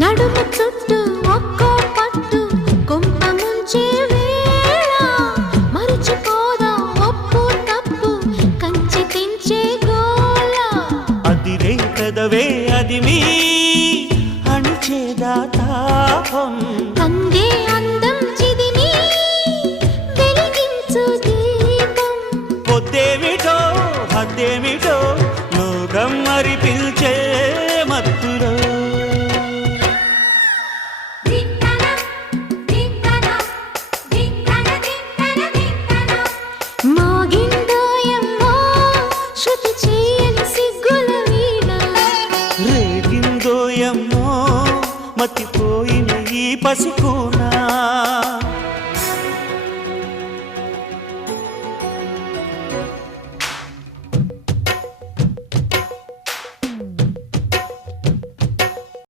నడుము చుట్టూ ఒక్కో పట్టు కొంప ముంచే వేళ మరిచిపోదా ఒప్పు తప్పు కంచి తెంచే గోల అదిరే పెదవే అది మీ అణిచేదా తాపం కందే అందం చిదిమి వెలిగించు దీపం పొద్దేమిటో హద్దేమిటో లోకం మరి పిల్చే మత్తులో మోగిందోయమ్మో శృతి చేయని సిగ్గుల వీణ రేగిందోయమ్మో మతిపోయిన ఈ పసికూనా